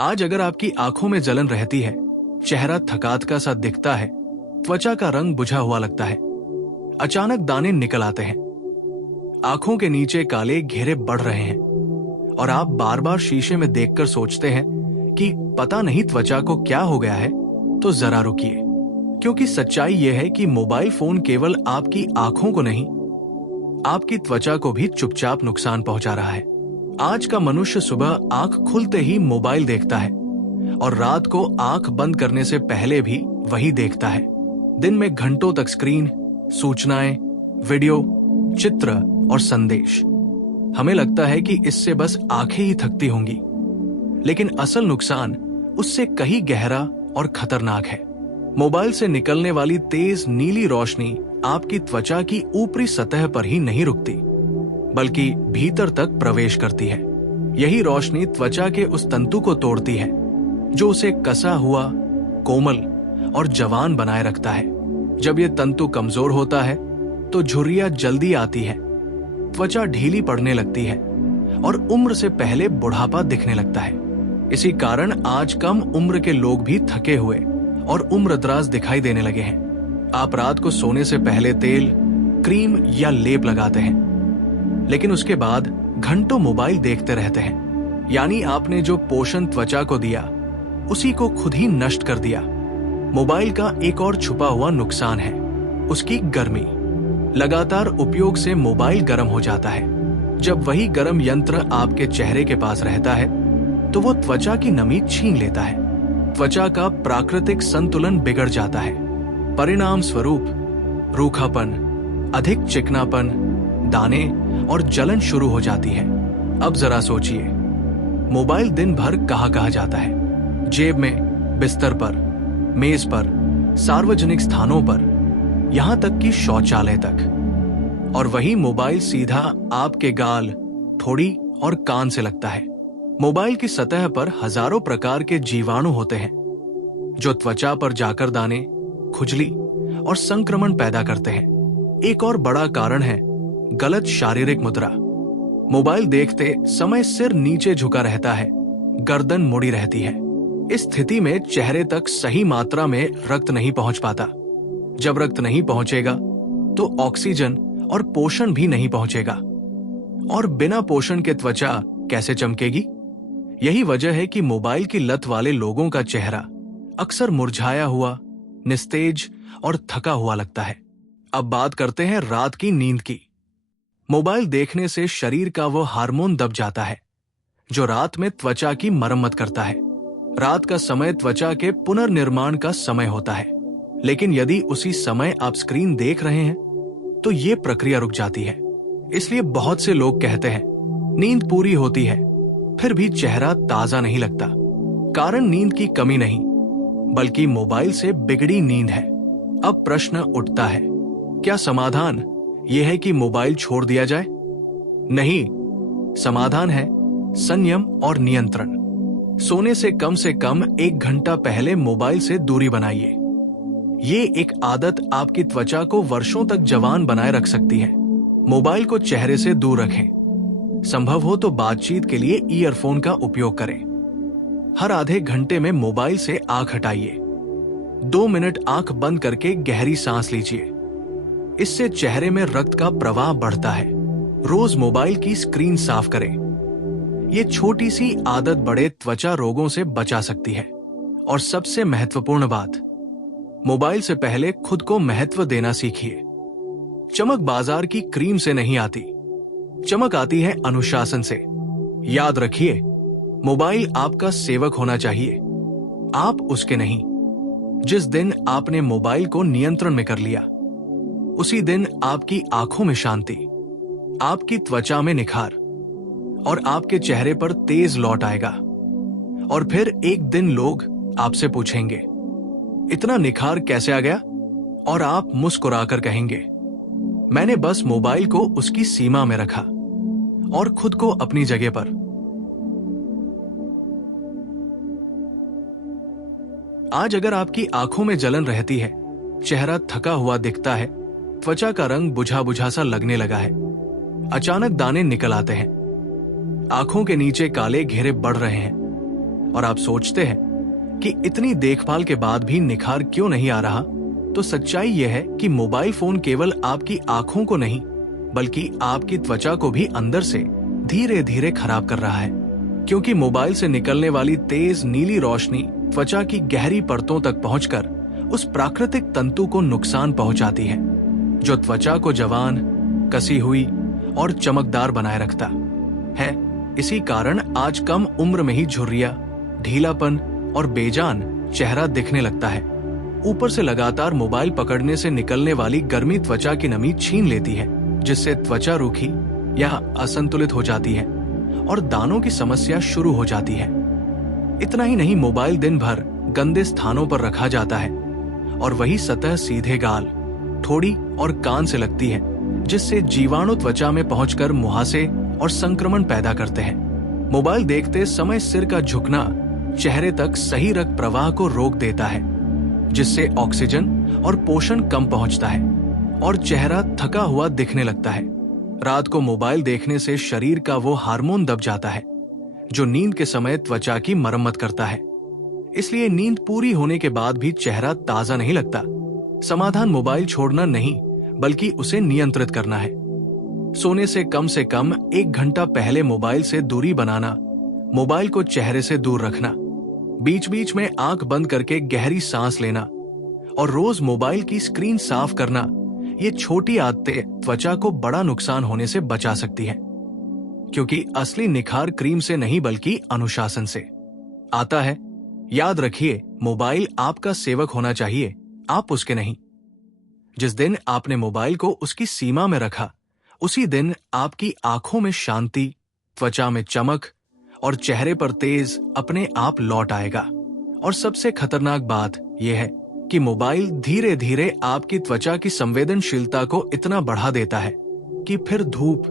आज अगर आपकी आंखों में जलन रहती है, चेहरा थकात का सा दिखता है, त्वचा का रंग बुझा हुआ लगता है, अचानक दाने निकल आते हैं, आंखों के नीचे काले घेरे बढ़ रहे हैं और आप बार बार शीशे में देखकर सोचते हैं कि पता नहीं त्वचा को क्या हो गया है, तो जरा रुकिए, क्योंकि सच्चाई यह है कि मोबाइल फोन केवल आपकी आंखों को नहीं, आपकी त्वचा को भी चुपचाप नुकसान पहुंचा रहा है। आज का मनुष्य सुबह आंख खुलते ही मोबाइल देखता है और रात को आंख बंद करने से पहले भी वही देखता है। दिन में घंटों तक स्क्रीन, सूचनाएं, वीडियो, चित्र और संदेश। हमें लगता है कि इससे बस आंखें ही थकती होंगी, लेकिन असल नुकसान उससे कहीं गहरा और खतरनाक है। मोबाइल से निकलने वाली तेज नीली रोशनी आपकी त्वचा की ऊपरी सतह पर ही नहीं रुकती, बल्कि भीतर तक प्रवेश करती है। यही रोशनी त्वचा के उस तंतु को तोड़ती है जो उसे कसा हुआ, कोमल और जवान बनाए रखता है। जब यह तंतु कमजोर होता है तो झुर्रियां जल्दी आती है, त्वचा ढीली पड़ने लगती है और उम्र से पहले बुढ़ापा दिखने लगता है। इसी कारण आज कम उम्र के लोग भी थके हुए और उम्रदराज दिखाई देने लगे हैं। आप रात को सोने से पहले तेल, क्रीम या लेप लगाते हैं, लेकिन उसके बाद घंटों मोबाइल देखते रहते हैं। यानी आपने जो पोषण त्वचा को दिया, उसी को खुद ही नष्ट कर दिया। मोबाइल का एक और छुपा हुआ नुकसान है उसकी गर्मी। लगातार उपयोग से मोबाइल गर्म हो जाता है। जब वही गर्म यंत्र आपके चेहरे के पास रहता है तो वो त्वचा की नमी छीन लेता है। त्वचा का प्राकृतिक संतुलन बिगड़ जाता है। परिणाम स्वरूप रूखापन, अधिक चिकनापन, दाने और जलन शुरू हो जाती है। अब जरा सोचिए, मोबाइल दिन भर कहाँ कहाँ जाता है? जेब में, बिस्तर पर, मेज पर, सार्वजनिक स्थानों पर, यहां तक कि शौचालय तक। और वही मोबाइल सीधा आपके गाल, ठोड़ी और कान से लगता है। मोबाइल की सतह पर हजारों प्रकार के जीवाणु होते हैं जो त्वचा पर जाकर दाने, खुजली और संक्रमण पैदा करते हैं। एक और बड़ा कारण है गलत शारीरिक मुद्रा। मोबाइल देखते समय सिर नीचे झुका रहता है, गर्दन मुड़ी रहती है। इस स्थिति में चेहरे तक सही मात्रा में रक्त नहीं पहुंच पाता। जब रक्त नहीं पहुंचेगा तो ऑक्सीजन और पोषण भी नहीं पहुंचेगा, और बिना पोषण के त्वचा कैसे चमकेगी? यही वजह है कि मोबाइल की लत वाले लोगों का चेहरा अक्सर मुरझाया हुआ, निस्तेज और थका हुआ लगता है। अब बात करते हैं रात की नींद की। मोबाइल देखने से शरीर का वो हार्मोन दब जाता है जो रात में त्वचा की मरम्मत करता है। रात का समय त्वचा के पुनर्निर्माण का समय होता है, लेकिन यदि उसी समय आप स्क्रीन देख रहे हैं तो ये प्रक्रिया रुक जाती है। इसलिए बहुत से लोग कहते हैं नींद पूरी होती है फिर भी चेहरा ताजा नहीं लगता। कारण नींद की कमी नहीं, बल्कि मोबाइल से बिगड़ी नींद है। अब प्रश्न उठता है, क्या समाधान यह है कि मोबाइल छोड़ दिया जाए? नहीं, समाधान है संयम और नियंत्रण। सोने से कम 1 घंटा पहले मोबाइल से दूरी बनाइए। ये एक आदत आपकी त्वचा को वर्षों तक जवान बनाए रख सकती है। मोबाइल को चेहरे से दूर रखें। संभव हो तो बातचीत के लिए ईयरफोन का उपयोग करें। हर आधे घंटे में मोबाइल से आंख हटाइए। 2 मिनट आंख बंद करके गहरी सांस लीजिए। इससे चेहरे में रक्त का प्रवाह बढ़ता है। रोज मोबाइल की स्क्रीन साफ करें। ये छोटी सी आदत बड़े त्वचा रोगों से बचा सकती है। और सबसे महत्वपूर्ण बात, मोबाइल से पहले खुद को महत्व देना सीखिए। चमक बाजार की क्रीम से नहीं आती, चमक आती है अनुशासन से। याद रखिए, मोबाइल आपका सेवक होना चाहिए, आप उसके नहीं। जिस दिन आपने मोबाइल को नियंत्रण में कर लिया, उसी दिन आपकी आंखों में शांति, आपकी त्वचा में निखार और आपके चेहरे पर तेज लौट आएगा। और फिर एक दिन लोग आपसे पूछेंगे, इतना निखार कैसे आ गया? और आप मुस्कुराकर कहेंगे, मैंने बस मोबाइल को उसकी सीमा में रखा और खुद को अपनी जगह पर। आज अगर आपकी आंखों में जलन रहती है, चेहरा थका हुआ दिखता है, त्वचा का रंग बुझा बुझा सा लगने लगा है, अचानक दाने निकल आते हैं, आंखों के नीचे काले घेरे बढ़ रहे हैं, और आप सोचते हैं कि इतनी देखभाल के बाद भी निखार क्यों नहीं आ रहा, तो सच्चाई यह है कि मोबाइल फोन केवल आपकी आंखों को नहीं बल्कि आपकी त्वचा को भी अंदर से धीरे धीरे खराब कर रहा है। क्योंकि मोबाइल से निकलने वाली तेज नीली रोशनी त्वचा की गहरी परतों तक पहुंचकर उस प्राकृतिक तंतु को नुकसान पहुंचाती है जो त्वचा को जवान, कसी हुई और चमकदार बनाए रखता है। इसी कारण आज कम उम्र में ही झुर्रियां, ढीलापन और बेजान चेहरा दिखने लगता है। ऊपर से लगातार मोबाइल पकड़ने से निकलने वाली गर्मी त्वचा की नमी छीन लेती है, जिससे त्वचा रूखी या असंतुलित हो जाती है और दानों की समस्या शुरू हो जाती है। इतना ही नहीं, मोबाइल दिन भर गंदे स्थानों पर रखा जाता है और वही सतह सीधे गाल, ठोड़ी और कान से लगती है, जिससे जीवाणु त्वचा में पहुंचकर मुहासे और संक्रमण पैदा करते हैं। मोबाइल देखते समय सिर का झुकना चेहरे तक सही रक्त प्रवाह को रोक देता है, जिससे ऑक्सीजन और पोषण कम पहुंचता है और चेहरा थका हुआ दिखने लगता है। रात को मोबाइल देखने से शरीर का वो हार्मोन दब जाता है जो नींद के समय त्वचा की मरम्मत करता है। इसलिए नींद पूरी होने के बाद भी चेहरा ताजा नहीं लगता। समाधान मोबाइल छोड़ना नहीं बल्कि उसे नियंत्रित करना है। सोने से कम 1 घंटा पहले मोबाइल से दूरी बनाना, मोबाइल को चेहरे से दूर रखना, बीच बीच में आंख बंद करके गहरी सांस लेना और रोज मोबाइल की स्क्रीन साफ करना, ये छोटी आदतें त्वचा को बड़ा नुकसान होने से बचा सकती हैं। क्योंकि असली निखार क्रीम से नहीं बल्कि अनुशासन से आता है। याद रखिए, मोबाइल आपका सेवक होना चाहिए, आप उसके नहीं। जिस दिन आपने मोबाइल को उसकी सीमा में रखा, उसी दिन आपकी आंखों में शांति, त्वचा में चमक और चेहरे पर तेज अपने आप लौट आएगा। और सबसे खतरनाक बात यह है कि मोबाइल धीरे धीरे आपकी त्वचा की संवेदनशीलता को इतना बढ़ा देता है कि फिर धूप,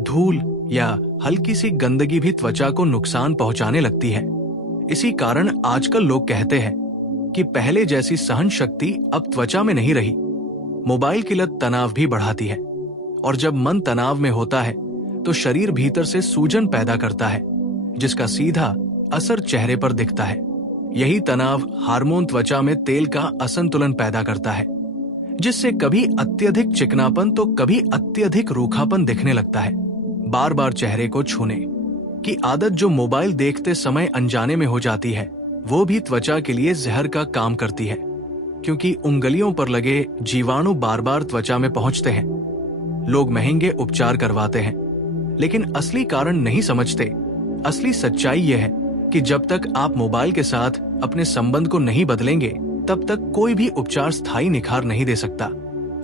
धूल या हल्की सी गंदगी भी त्वचा को नुकसान पहुंचाने लगती है। इसी कारण आजकल लोग कहते हैं कि पहले जैसी सहन शक्ति अब त्वचा में नहीं रही। मोबाइल की लत तनाव भी बढ़ाती है और जब मन तनाव में होता है तो शरीर भीतर से सूजन पैदा करता है, जिसका सीधा असर चेहरे पर दिखता है। यही तनाव हार्मोन त्वचा में तेल का असंतुलन पैदा करता है, जिससे कभी अत्यधिक चिकनापन तो कभी अत्यधिक रूखापन दिखने लगता है। बार बार चेहरे को छूने की आदत जो मोबाइल देखते समय अनजाने में हो जाती है, वो भी त्वचा के लिए जहर का काम करती है। क्योंकि उंगलियों पर लगे जीवाणु बार बार त्वचा में पहुंचते हैं। लोग महंगे उपचार करवाते हैं, लेकिन असली कारण नहीं समझते। असली सच्चाई यह है कि जब तक आप मोबाइल के साथ अपने संबंध को नहीं बदलेंगे, तब तक कोई भी उपचार स्थायी निखार नहीं दे सकता।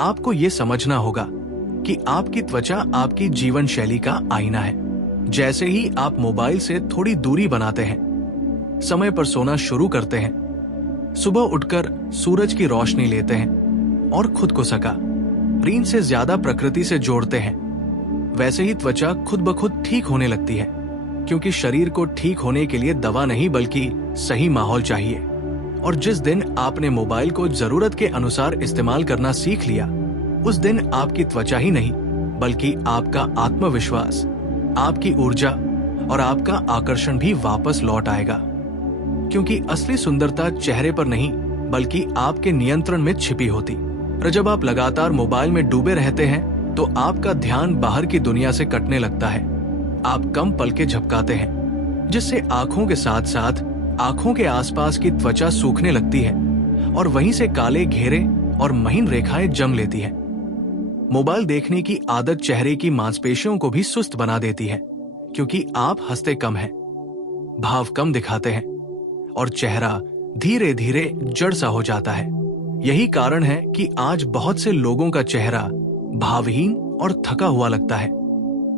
आपको ये समझना होगा कि आपकी त्वचा आपकी जीवन शैली का आईना है। जैसे ही आप मोबाइल से थोड़ी दूरी बनाते हैं, समय पर सोना शुरू करते हैं, सुबह उठकर सूरज की रोशनी लेते हैं और खुद को स्क्रीन से ज्यादा प्रकृति से जोड़ते हैं, वैसे ही त्वचा खुद ब खुद ठीक होने लगती है। क्योंकि शरीर को ठीक होने के लिए दवा नहीं बल्कि सही माहौल चाहिए। और जिस दिन आपने मोबाइल को जरूरत के अनुसार इस्तेमाल करना सीख लिया, उस दिन आपकी त्वचा ही नहीं बल्कि आपका आत्मविश्वास, आपकी ऊर्जा और आपका आकर्षण भी वापस लौट आएगा। क्योंकि असली सुंदरता चेहरे पर नहीं बल्कि आपके नियंत्रण में छिपी होती। और जब आप लगातार मोबाइल में डूबे रहते हैं तो आपका ध्यान बाहर की दुनिया से कटने लगता है। आप कम पलकें झपकाते हैं, जिससे आंखों के साथ साथ आंखों के आसपास की त्वचा सूखने लगती है और वहीं से काले घेरे और महीन रेखाएं जम लेती हैं। मोबाइल देखने की आदत चेहरे की मांसपेशियों को भी सुस्त बना देती है, क्योंकि आप हंसते कम हैं, भाव कम दिखाते हैं और चेहरा धीरे धीरे जड़ सा हो जाता है। यही कारण है कि आज बहुत से लोगों का चेहरा भावहीन और थका हुआ लगता है।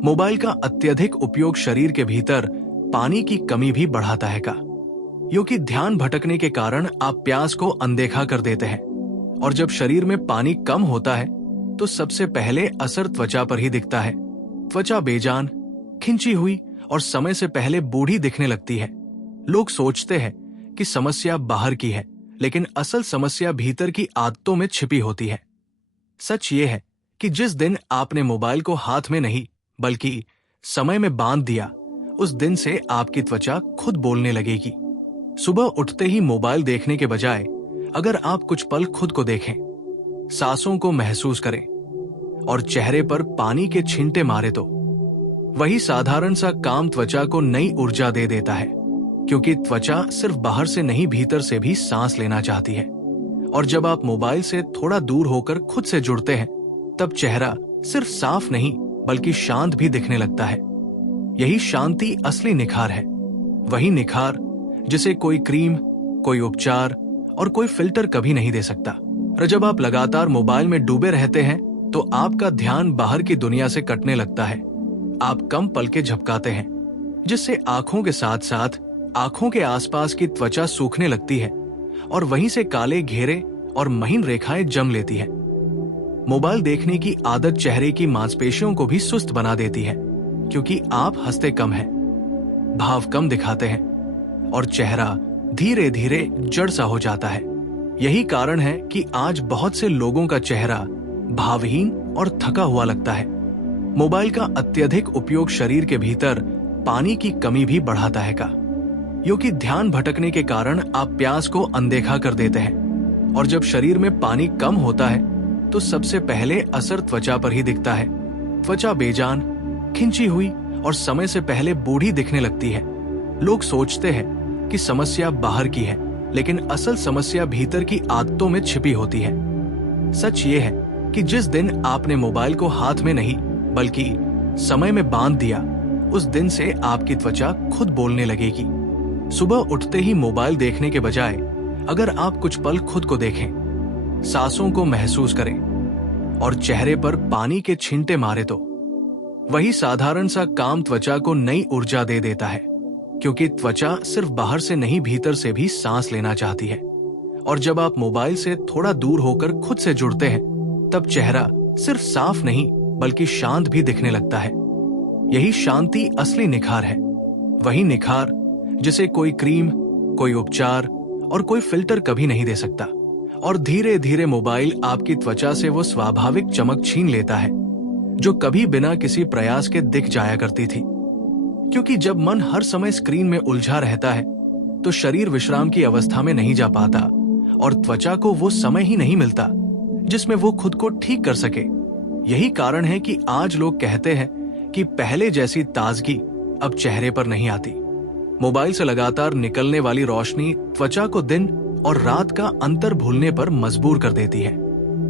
मोबाइल का अत्यधिक उपयोग शरीर के भीतर पानी की कमी भी बढ़ाता है क्योंकि ध्यान भटकने के कारण आप प्यास को अनदेखा कर देते हैं। और जब शरीर में पानी कम होता है तो सबसे पहले असर त्वचा पर ही दिखता है। त्वचा बेजान, खिंची हुई और समय से पहले बूढ़ी दिखने लगती है। लोग सोचते हैं कि समस्या बाहर की है, लेकिन असल समस्या भीतर की आदतों में छिपी होती है। सच ये है कि जिस दिन आपने मोबाइल को हाथ में नहीं बल्कि समय में बांध दिया, उस दिन से आपकी त्वचा खुद बोलने लगेगी। सुबह उठते ही मोबाइल देखने के बजाय अगर आप कुछ पल खुद को देखें, सांसों को महसूस करें और चेहरे पर पानी के छींटे मारे तो वही साधारण सा काम त्वचा को नई ऊर्जा दे देता है, क्योंकि त्वचा सिर्फ बाहर से नहीं भीतर से भी सांस लेना चाहती है। और जब आप मोबाइल से थोड़ा दूर होकर खुद से जुड़ते हैं, तब चेहरा सिर्फ साफ नहीं बल्कि शांत भी दिखने लगता है। यही शांति असली निखार है, वही निखार जिसे कोई क्रीम, कोई उपचार और कोई फिल्टर कभी नहीं दे सकता। और जब आप लगातार मोबाइल में डूबे रहते हैं तो आपका ध्यान बाहर की दुनिया से कटने लगता है। आप कम पलकें झपकाते हैं, जिससे आंखों के साथ साथ आंखों के आसपास की त्वचा सूखने लगती है और वहीं से काले घेरे और महीन रेखाएं जम लेती है। मोबाइल देखने की आदत चेहरे की मांसपेशियों को भी सुस्त बना देती है, क्योंकि आप हंसते कम हैं, भाव कम दिखाते हैं और चेहरा धीरे धीरे जड़ सा हो जाता है। यही कारण है कि आज बहुत से लोगों का चेहरा भावहीन और थका हुआ लगता है। मोबाइल का अत्यधिक उपयोग शरीर के भीतर पानी की कमी भी बढ़ाता है, क्योंकि ध्यान भटकने के कारण आप प्यास को अनदेखा कर देते हैं। और जब शरीर में पानी कम होता है तो सबसे पहले असर त्वचा पर ही दिखता है। त्वचा बेजान, खिंची हुई और समय से पहले बूढ़ी दिखने लगती है। लोग सोचते हैं कि समस्या बाहर की है, लेकिन असल समस्या भीतर की आदतों में छिपी होती है। सच ये है कि जिस दिन आपने मोबाइल को हाथ में नहीं बल्कि समय में बांध दिया, उस दिन से आपकी त्वचा खुद बोलने लगेगी। सुबह उठते ही मोबाइल देखने के बजाय अगर आप कुछ पल खुद को देखें, सांसों को महसूस करें और चेहरे पर पानी के छींटे मारे तो वही साधारण सा काम त्वचा को नई ऊर्जा दे देता है, क्योंकि त्वचा सिर्फ बाहर से नहीं भीतर से भी सांस लेना चाहती है। और जब आप मोबाइल से थोड़ा दूर होकर खुद से जुड़ते हैं, तब चेहरा सिर्फ साफ नहीं बल्कि शांत भी दिखने लगता है। यही शांति असली निखार है, वही निखार जिसे कोई क्रीम, कोई उपचार और कोई फिल्टर कभी नहीं दे सकता। और धीरे धीरे मोबाइल आपकी त्वचा से वो स्वाभाविक चमक छीन लेता है जो कभी बिना किसी प्रयास के दिख जाया करती थी। क्योंकि जब मन हर समय स्क्रीन में उलझा रहता है तो शरीर विश्राम की अवस्था में नहीं जा पाता और त्वचा को वो समय ही नहीं मिलता जिसमें वो खुद को ठीक कर सके। यही कारण है कि आज लोग कहते हैं कि पहले जैसी ताजगी अब चेहरे पर नहीं आती। मोबाइल से लगातार निकलने वाली रोशनी त्वचा को दिन और रात का अंतर भूलने पर मजबूर कर देती है,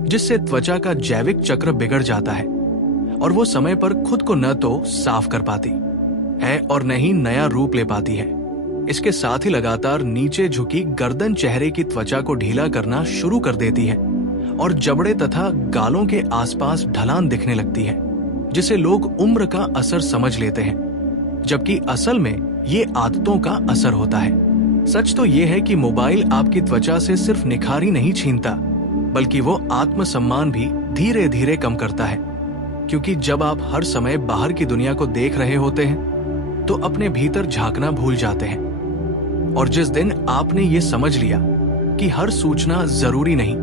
जिससे त्वचा का जैविक चक्र बिगड़ जाता है और वो समय पर खुद को न तो साफ कर पाती है और न ही नया रूप ले पाती है। इसके साथ ही लगातार नीचे झुकी गर्दन चेहरे की त्वचा को ढीला करना शुरू कर देती है और जबड़े तथा गालों के आसपास ढलान दिखने लगती है, जिसे लोग उम्र का असर समझ लेते हैं, जबकि असल में ये आदतों का असर होता है। सच तो ये है कि मोबाइल आपकी त्वचा से सिर्फ निखार ही नहीं छीनता, बल्कि वो आत्मसम्मान भी धीरे धीरे कम करता है। क्योंकि जब आप हर समय बाहर की दुनिया को देख रहे होते हैं तो अपने भीतर झांकना भूल जाते हैं। और जिस दिन आपने ये समझ लिया कि हर सूचना जरूरी नहीं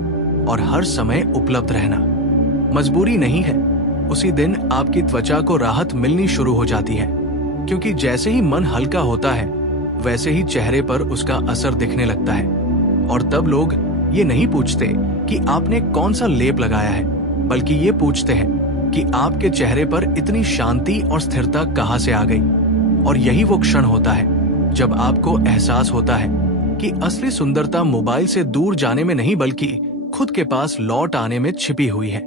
और हर समय उपलब्ध रहना मजबूरी नहीं है, उसी दिन आपकी त्वचा को राहत मिलनी शुरू हो जाती है। क्योंकि जैसे ही मन हल्का होता है वैसे ही चेहरे पर उसका असर दिखने लगता है। और तब लोग ये नहीं पूछते कि आपने कौन सा लेप लगाया है, बल्कि ये पूछते हैं कि आपके चेहरे पर इतनी शांति और स्थिरता कहाँ से आ गई। और यही वो क्षण होता है जब आपको एहसास होता है कि असली सुंदरता मोबाइल से दूर जाने में नहीं बल्कि खुद के पास लौट आने में छिपी हुई है।